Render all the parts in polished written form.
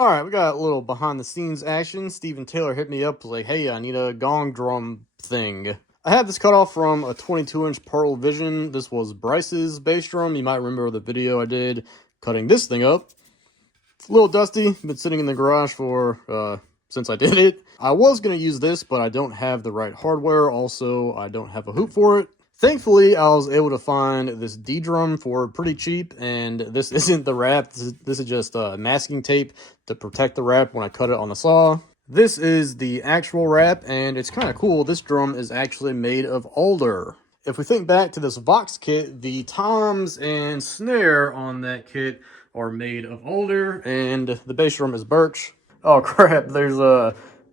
All right, we got a little behind the scenes action. Steven Taylor hit me up like, hey, I need a gong drum thing. I had this cut off from a 22-inch Pearl Vision. This was Bryce's bass drum. You might remember the video I did cutting this thing up. It's a little dusty. Been sitting in the garage for since I did it. I was going to use this, but I don't have the right hardware. Also, I don't have a hoop for it. Thankfully, I was able to find this D drum for pretty cheap, and this isn't the wrap. This is just masking tape to protect the wrap when I cut it on the saw. This is the actual wrap, and it's kind of cool. This drum is actually made of alder. If we think back to this Vox kit, the toms and snare on that kit are made of alder, and the bass drum is birch. Oh crap, there's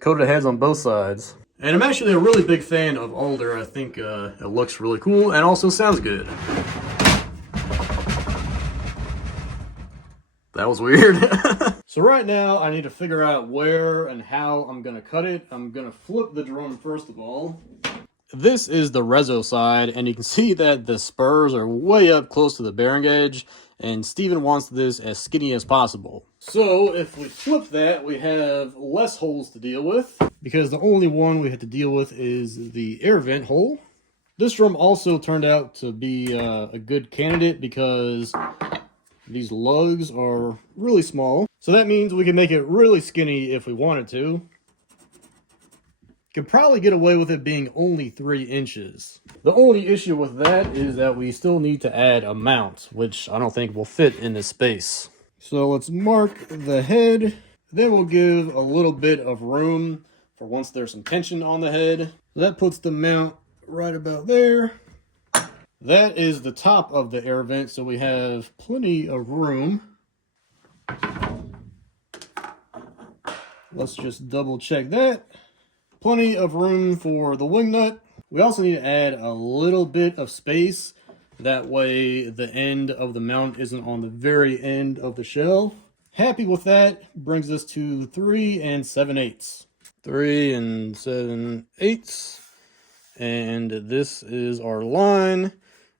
coated heads on both sides. And I'm actually a really big fan of alder. I think it looks really cool and also sounds good. That was weird. So right now I need to figure out where and how I'm going to cut it. I'm going to flip the drum first of all. This is the reso side, and you can see that the spurs are way up close to the bearing edge, and Steven wants this as skinny as possible. So if we flip that, we have less holes to deal with, because the only one we have to deal with is the air vent hole. This drum also turned out to be a good candidate because these lugs are really small. So that means we can make it really skinny if we wanted to. Could probably get away with it being only 3 inches. The only issue with that is that we still need to add a mount, which I don't think will fit in this space. So let's mark the head. Then we'll give a little bit of room for once there's some tension on the head. That puts the mount right about there. That is the top of the air vent, so we have plenty of room. Let's just double check that. Plenty of room for the wing nut. We also need to add a little bit of space. That way the end of the mount isn't on the very end of the shell. Happy with that. Brings us to 3 7/8. 3 7/8. And this is our line.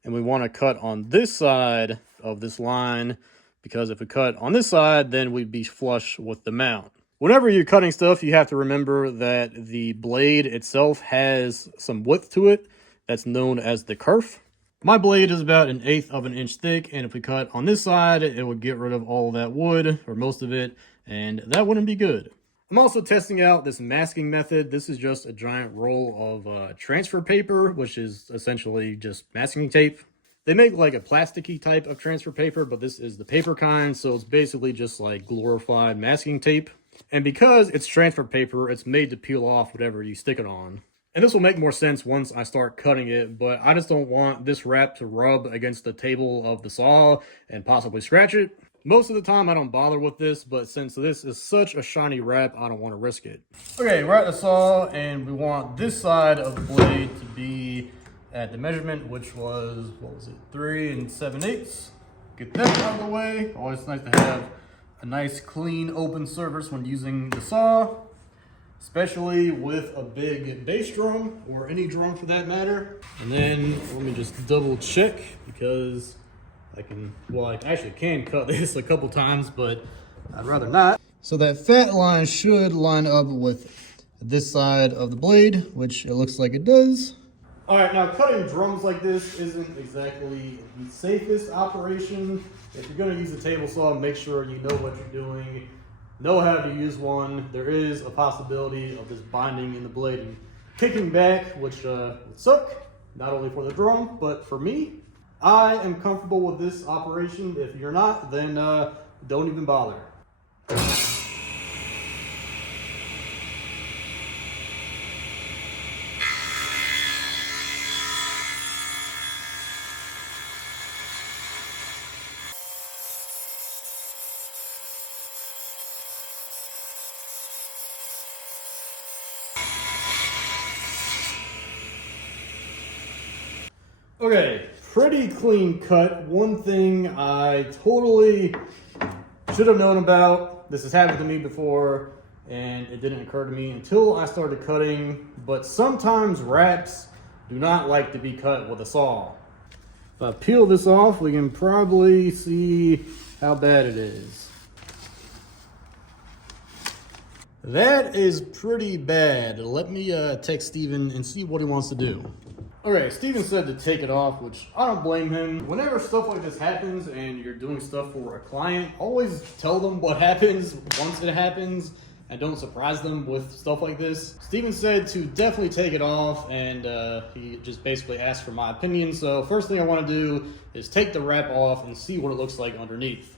And we want to cut on this side of this line, because if we cut on this side, then we'd be flush with the mount. Whenever you're cutting stuff, you have to remember that the blade itself has some width to it. That's known as the kerf. My blade is about 1/8 of an inch thick, and if we cut on this side, it would get rid of all that wood, or most of it, and that wouldn't be good. I'm also testing out this masking method. This is just a giant roll of transfer paper, which is essentially just masking tape. They make like a plasticky type of transfer paper, but this is the paper kind, so it's basically just like glorified masking tape. And because it's transfer paper, it's made to peel off whatever you stick it on. And this will make more sense once I start cutting it, but I just don't want this wrap to rub against the table of the saw and possibly scratch it. Most of the time I don't bother with this, but since this is such a shiny wrap, I don't want to risk it. Okay, we're at the saw, and we want this side of the blade to be at the measurement, which was, 3 7/8. Get that out of the way. Always nice to have a nice clean open surface when using the saw, especially with a big bass drum, or any drum for that matter. And then let me just double check, because I actually can cut this a couple times, but I'd rather not. So that fat line should line up with this side of the blade, which it looks like it does. All right, now cutting drums like this isn't exactly the safest operation. If you're gonna use a table saw, make sure you know what you're doing, know how to use one. There is a possibility of this binding in the blade and kicking back, which would suck, not only for the drum, but for me. I am comfortable with this operation. If you're not, then don't even bother. Okay, pretty clean cut. One thing I totally should have known about, this has happened to me before, and it didn't occur to me until I started cutting, but sometimes wraps do not like to be cut with a saw. If I peel this off, we can probably see how bad it is. That is pretty bad. Let me text Steven and see what he wants to do. Okay, Steven said to take it off, which I don't blame him. Whenever stuff like this happens and you're doing stuff for a client, always tell them what happens once it happens and don't surprise them with stuff like this. Steven said to definitely take it off, and he just basically asked for my opinion. So first thing I want to do is take the wrap off and see what it looks like underneath.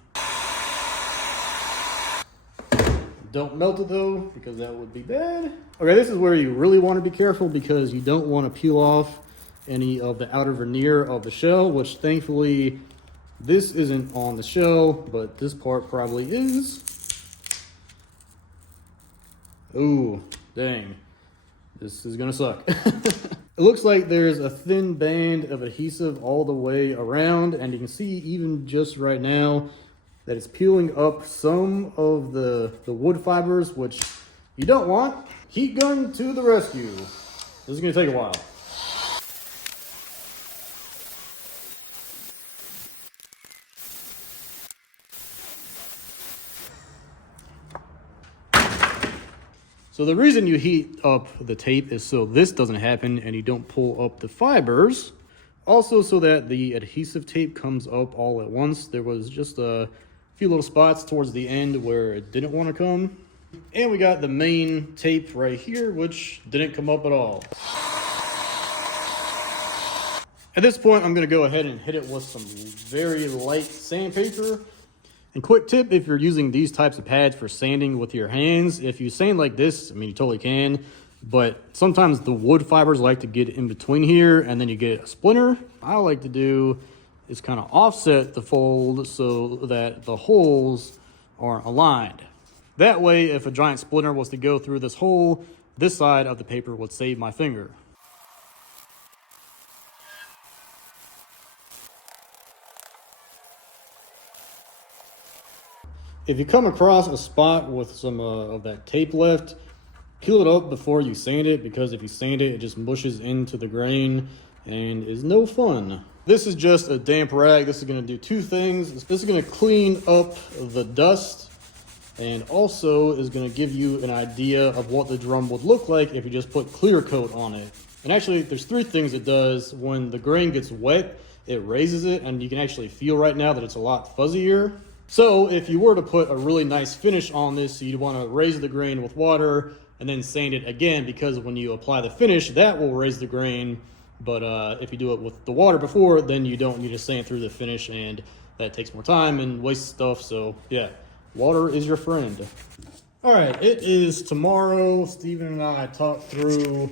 Don't melt it though, because that would be bad. Okay, this is where you really want to be careful because you don't want to peel off any of the outer veneer of the shell, which thankfully this isn't on the shell, but this part probably is. Ooh, dang. This is gonna suck. It looks like there's a thin band of adhesive all the way around, and you can see even just right now that it's peeling up some of the wood fibers, which you don't want. Heat gun to the rescue. This is gonna take a while. So the reason you heat up the tape is so this doesn't happen and you don't pull up the fibers. Also so that the adhesive tape comes up all at once. There was just a few little spots towards the end where it didn't want to come. And we got the main tape right here, which didn't come up at all. At this point, I'm gonna go ahead and hit it with some very light sandpaper. And quick tip, if you're using these types of pads for sanding with your hands, if you sand like this, I mean, you totally can, but sometimes the wood fibers like to get in between here and then you get a splinter. I like to do is kind of offset the fold so that the holes aren't aligned. That way, if a giant splinter was to go through this hole, this side of the paper would save my finger. If you come across a spot with some of that tape left, peel it up before you sand it, because if you sand it, it just mushes into the grain and is no fun. This is just a damp rag. This is gonna do two things. This is gonna clean up the dust and also is gonna give you an idea of what the drum would look like if you just put clear coat on it. And actually, there's three things it does. When the grain gets wet, it raises it, and you can actually feel right now that it's a lot fuzzier. So if you were to put a really nice finish on this, you'd want to raise the grain with water and then sand it again, because when you apply the finish, that will raise the grain. But if you do it with the water before, then you don't need to sand through the finish, and that takes more time and wastes stuff. So yeah, water is your friend. All right, it is tomorrow. Steven and I talked through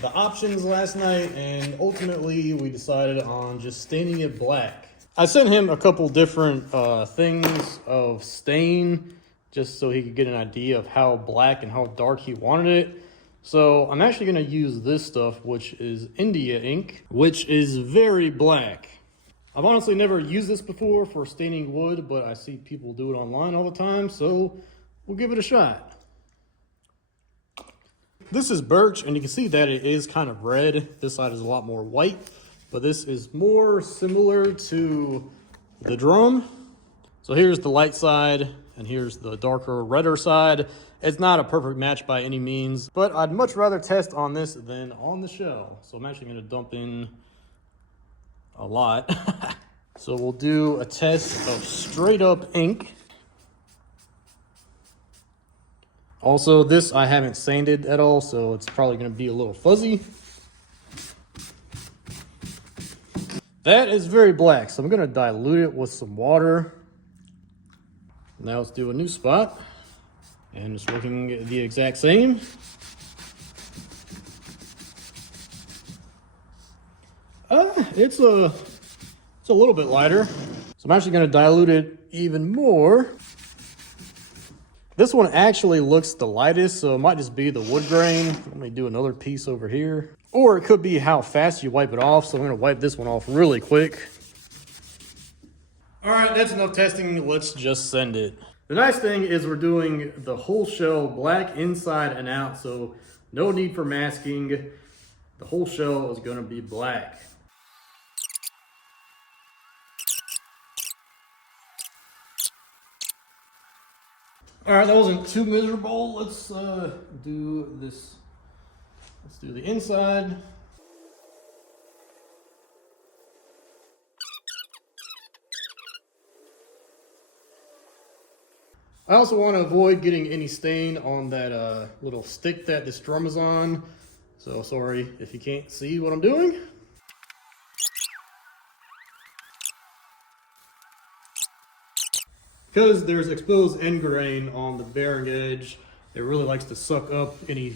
the options last night, and ultimately we decided on just staining it black. I sent him a couple different things of stain just so he could get an idea of how black and how dark he wanted it. So I'm actually going to use this stuff, which is India ink, which is very black. I've honestly never used this before for staining wood, but I see people do it online all the time, so we'll give it a shot. This is birch, and you can see that it is kind of red. This side is a lot more white. But this is more similar to the drum. So here's the light side, and here's the darker, redder side. It's not a perfect match by any means, but I'd much rather test on this than on the shell. So I'm actually gonna dump in a lot. So we'll do a test of straight up ink. Also, this I haven't sanded at all, so it's probably gonna be a little fuzzy. That is very black, so I'm gonna dilute it with some water. Now let's do a new spot. And it's looking the exact same. It's a little bit lighter. So I'm actually gonna dilute it even more. This one actually looks the lightest, so it might just be the wood grain. Let me do another piece over here. Or it could be how fast you wipe it off, so I'm gonna wipe this one off really quick. All right, that's enough testing. Let's just send it. The nice thing is we're doing the whole shell black inside and out, so no need for masking. The whole shell is gonna be black. All right, that wasn't too miserable. Let's do this. Let's do the inside. I also want to avoid getting any stain on that little stick that this drum is on. So sorry if you can't see what I'm doing. Because there's exposed end grain on the bearing edge, it really likes to suck up any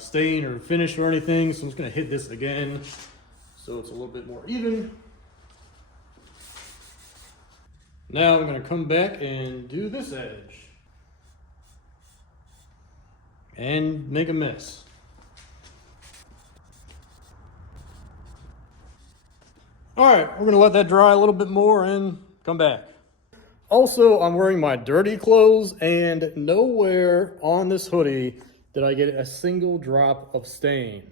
stain or finish or anything. So I'm just going to hit this again so it's a little bit more even. Now I'm going to come back and do this edge. And make a mess. All right, we're going to let that dry a little bit more and come back. Also, I'm wearing my dirty clothes, and nowhere on this hoodie did I get a single drop of stain.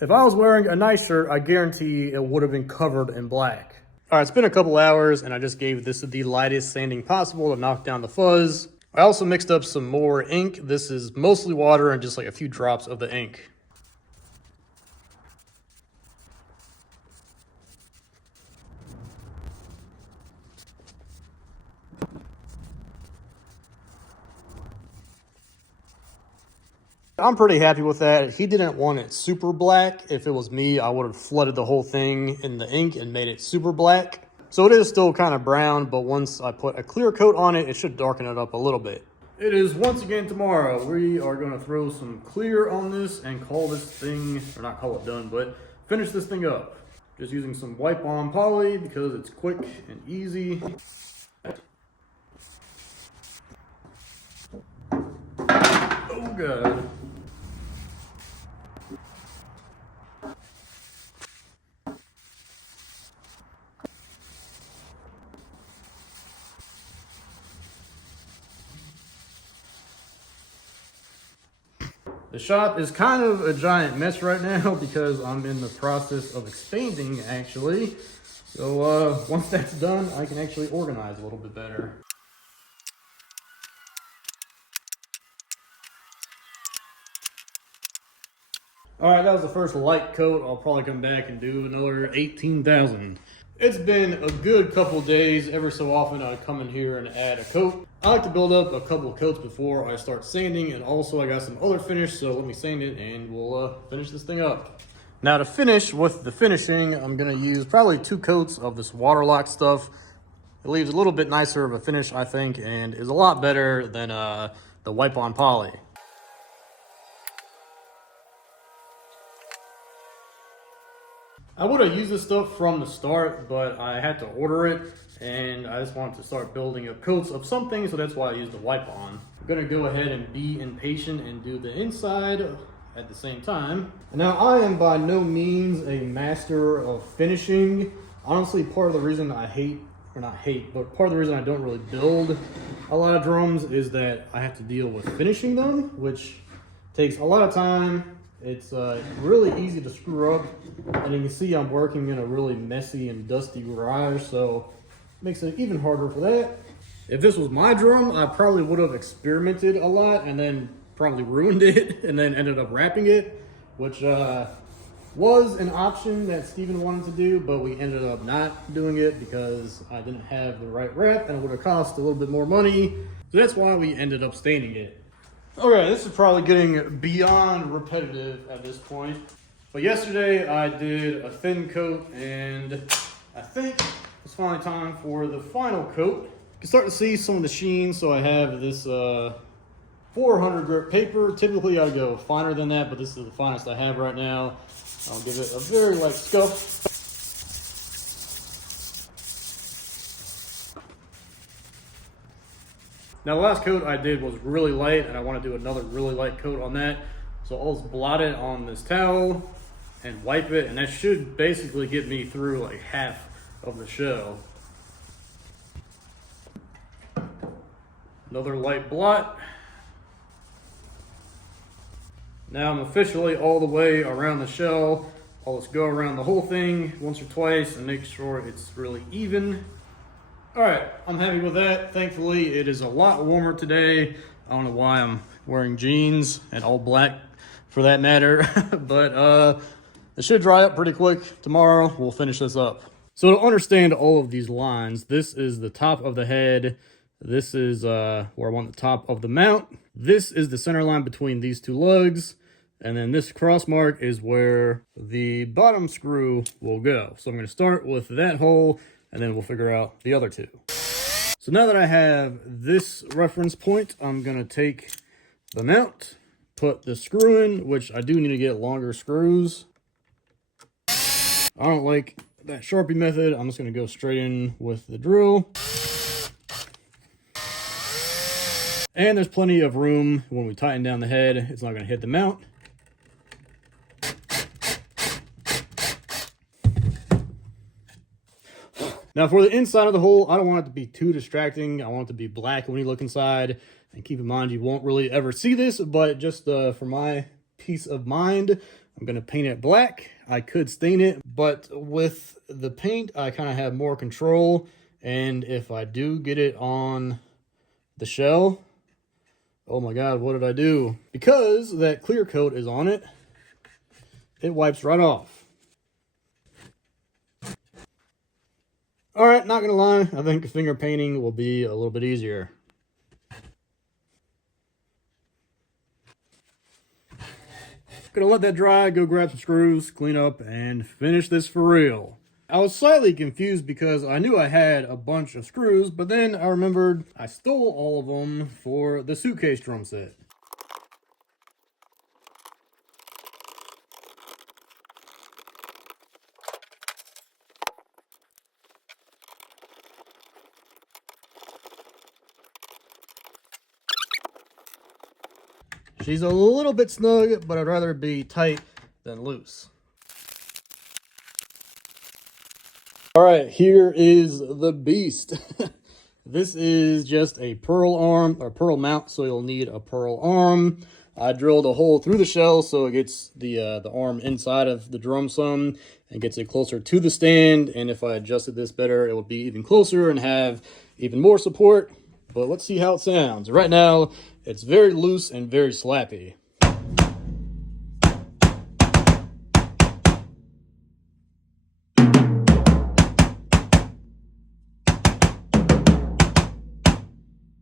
If I was wearing a nice shirt, I guarantee it would have been covered in black. All right, it's been a couple hours, and I just gave this the lightest sanding possible to knock down the fuzz. I also mixed up some more ink. This is mostly water and just like a few drops of the ink. I'm pretty happy with that. He didn't want it super black. If it was me, I would have flooded the whole thing in the ink and made it super black. So it is still kind of brown, but once I put a clear coat on it, it should darken it up a little bit. It is once again tomorrow. We are going to throw some clear on this and call this thing, or not call it done, but finish this thing up. Just using some wipe-on poly because it's quick and easy. Oh God. The shop is kind of a giant mess right now because I'm in the process of expanding actually. So once that's done, I can actually organize a little bit better. All right, that was the first light coat. I'll probably come back and do another 18,000. It's been a good couple days. Every so often I come in here and add a coat. I like to build up a couple of coats before I start sanding, and also I got some other finish, so let me sand it and we'll finish this thing up. Now to finish with the finishing, I'm gonna use probably 2 coats of this waterlock stuff. It leaves a little bit nicer of a finish, I think, and is a lot better than the wipe-on poly. I would have used this stuff from the start, but I had to order it, and I just wanted to start building up coats of something, so that's why I used the wipe-on. I'm gonna go ahead and be impatient and do the inside at the same time. Now, I am by no means a master of finishing. Honestly, part of the reason I part of the reason I don't really build a lot of drums is that I have to deal with finishing them, which takes a lot of time. It's really easy to screw up, and you can see I'm working in a really messy and dusty garage, so it makes it even harder for that. If this was my drum, I probably would have experimented a lot and then probably ruined it and then ended up wrapping it, which was an option that Steven wanted to do, but we ended up not doing it because I didn't have the right wrap and it would have cost a little bit more money. So that's why we ended up staining it. Okay, this is probably getting beyond repetitive at this point. But yesterday I did a thin coat, and I think it's finally time for the final coat. You can start to see some of the sheen, so I have this 400 grit paper. Typically I go finer than that, but this is the finest I have right now. I'll give it a very light scuff. Now the last coat I did was really light, and I want to do another really light coat on that. So I'll just blot it on this towel and wipe it, and that should basically get me through like half of the show. Another light blot. Now I'm officially all the way around the shell. I'll just go around the whole thing once or twice and make sure it's really even. All right, I'm happy with that. Thankfully, it is a lot warmer today. I don't know why I'm wearing jeans and all black for that matter, but it should dry up pretty quick. Tomorrow we'll finish this up. So to understand all of these lines, this is the top of the head. This is where I want the top of the mount. This is the center line between these two lugs. And then this cross mark is where the bottom screw will go. So I'm going to start with that hole, and then we'll figure out the other two. So now that I have this reference point, I'm going to take the mount, put the screw in, which I do need to get longer screws. I don't like that Sharpie method. I'm just going to go straight in with the drill. And there's plenty of room when we tighten down the head. It's not going to hit the mount. Now for the inside of the hole, I don't want it to be too distracting. I want it to be black when you look inside. And keep in mind, you won't really ever see this, but just for my peace of mind, I'm going to paint it black. I could stain it, but with the paint, I kind of have more control. And if I do get it on the shell, oh my God, what did I do? Because that clear coat is on it, it wipes right off. All right, not gonna lie, I think finger painting will be a little bit easier. Gonna let that dry, go grab some screws, clean up, and finish this for real. I was slightly confused because I knew I had a bunch of screws, but then I remembered I stole all of them for the suitcase drum set. She's a little bit snug, but I'd rather be tight than loose. All right, here is the beast. This is just a pearl arm or pearl mount, so you'll need a pearl arm. I drilled a hole through the shell so it gets the arm inside of the drum some and gets it closer to the stand. And if I adjusted this better, it would be even closer and have even more support. But let's see how it sounds. Right now, it's very loose and very slappy.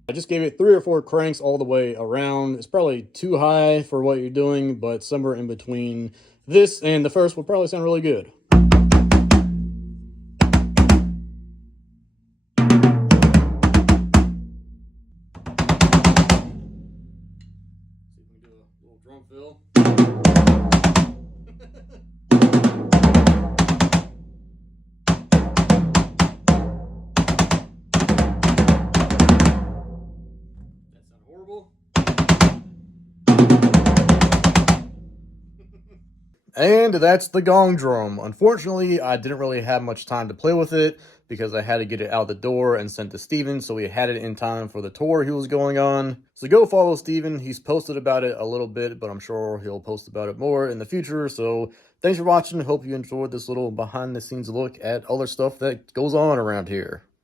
I just gave it 3 or 4 cranks all the way around. It's probably too high for what you're doing, but somewhere in between this and the first will probably sound really good. Drum fill. That sounded horrible. And that's the Gong drum. Unfortunately, I didn't really have much time to play with it because I had to get it out the door and sent to Steven, so we had it in time for the tour he was going on. So go follow Steven. He's posted about it a little bit, but I'm sure he'll post about it more in the future. So thanks for watching. Hope you enjoyed this little behind the scenes look at other stuff that goes on around here.